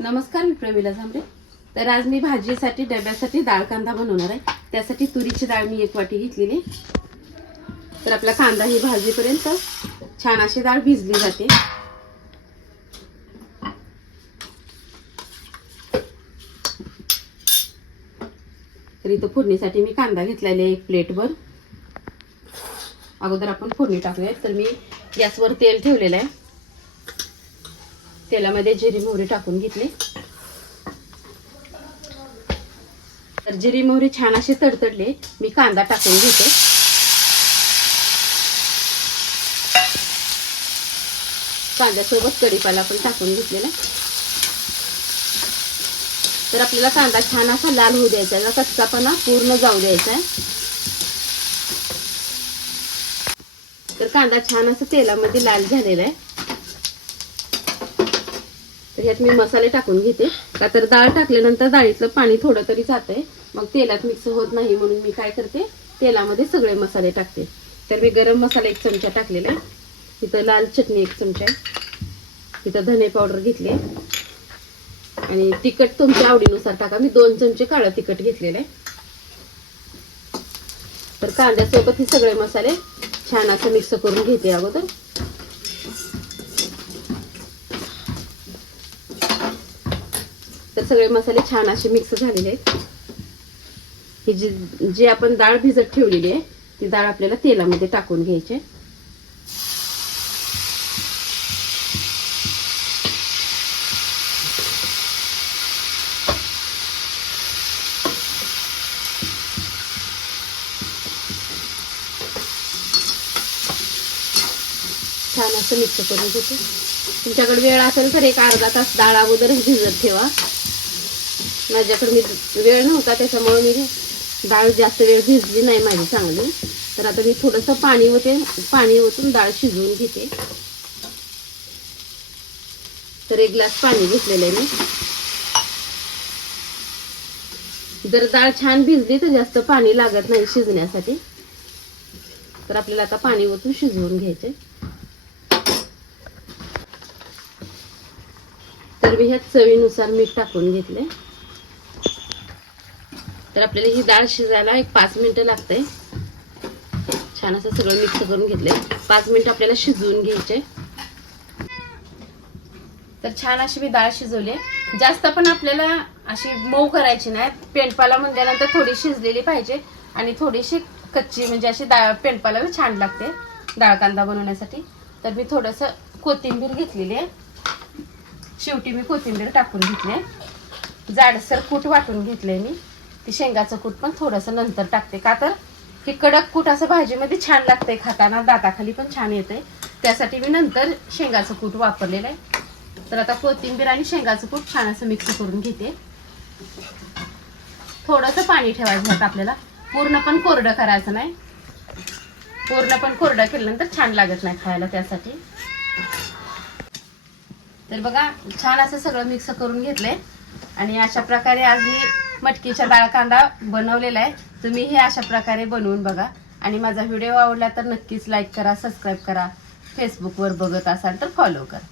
नमस्कार मी प्रमिला झांबरे. तर आज मी भाजीसाठी डब्यासाठी डाळ कांदा बनवणार आहे. त्यासाठी तुरीची डाळ मी एक वाटी घेतलेली तर आपला कांदा ही भाजीपर्यंत छान अशी डाळ भिजली जाते. तर इथं फोडणीसाठी मी कांदा घेतलेला आहे एक प्लेटवर. अगोदर आपण फोडणी टाकूया तर मी गॅसवर तेल ठेवलेलं आहे. तेलामध्ये जिरी मोहरी टाकून घेतली. तर जिरी मोहरी छान अशी तडतडले. मी कांदा टाकून घेते. कांद्यासोबत कढीपाला पण टाकून घेतलेला. तर आपल्याला कांदा छान असा लाल होऊ द्यायचा आहे. कच्चापणा पूर्ण जाऊ द्यायचा आहे. तर कांदा छान असं तेलामध्ये लाल झालेला आहे. तर यात मी मसाले टाकून घेते. का तर डाळ टाकल्यानंतर डाळीतलं पाणी थोडं तरी जातंय. मग तेलात मिक्स होत नाही म्हणून मी काय करते तेलामध्ये सगळे मसाले टाकते. तर मी गरम मसाला एक चमचा टाकलेला आहे. इथं लाल चटणी एक चमचा आहे. इथं धने पावडर घेतली आहे. आणि तिखट तुमच्या आवडीनुसार टाका. मी दोन चमचे काळं तिखट घेतलेलं आहे. तर कांद्यासोबत हे सगळे मसाले छान असं मिक्स करून घेते अगोदर. तर सगळे मसाले छान असे मिक्स झालेले आहेत. ही जी जी आपण डाळ भिजत ठेवलेली आहे ती डाळ आपल्याला तेलामध्ये टाकून घ्यायची आहे. छान असं मिक्स करून घेते. तुमच्याकडे वेळ असेल तर एक अर्धा तास डाळ अगोदरच भिजत ठेवा. माझ्याकडे मी वेळ नव्हता त्याच्यामुळे मी डाळ जास्त वेळ भिजली नाही माझी चांगली. तर आता मी थोडंसं पाणी होते पाणी ओतून डाळ शिजवून घेते. तर एक ग्लास पाणी घेतलेलं आहे मी. जर डाळ छान भिजली तर जास्त पाणी लागत नाही शिजण्यासाठी. तर आपल्याला आता पाणी ओतून शिजवून घ्यायचे. तर मी ह्यात चवीनुसार मीठ टाकून घेतले तर आपल्याला ही डाळ शिजायला एक पाच मिनटं लागते छान असं सगळं मिक्स करून घेतले पाच मिनटं आपल्याला शिजवून घ्यायचे तर छान अशी मी डाळ शिजवली आहे. जास्त पण आपल्याला अशी मऊ करायची नाही. पेंडपाला म्हणल्यानंतर थोडी शिजलेली पाहिजे आणि थोडीशी कच्ची म्हणजे अशी डाळ पेंडपाला छान लागते डाळ कांदा बनवण्यासाठी. तर मी थोडंसं कोथिंबीर घेतलेली आहे. शेवटी मी कोथिंबीर टाकून घेतली आहे. जाडसर कूट वाटून घेतलंय मी. ती शेंगाचं कूट पण थोडंसं नंतर टाकते. का तर हे कडक कूट असं भाजीमध्ये छान लागतंय खाताना दाताखाली पण छान येतंय. त्यासाठी मी नंतर शेंगाचं कूट वापरलेलं आहे. तर आता कोथिंबीर आणि शेंगाचं कूट छान असं मिक्स करून घेते. थोडंसं पाणी ठेवायचं होतं आपल्याला. पूर्ण पण कोरडं करायचं नाही. पूर्ण पण कोरडं केल्यानंतर छान लागत नाही खायला त्यासाठी. तर बघा छान असं सगळं मिक्स करून घेतलंय. आणि अशा प्रकारे आज मी मटकीच्या डाळ कांदा बनवलेला आहे. तुम्ही हे अशा प्रकारे बनवून बघा. आणि माझा व्हिडिओ आवडला तर नक्कीच लाईक करा सबस्क्राईब करा. फेसबुकवर बघत असाल तर फॉलो करा.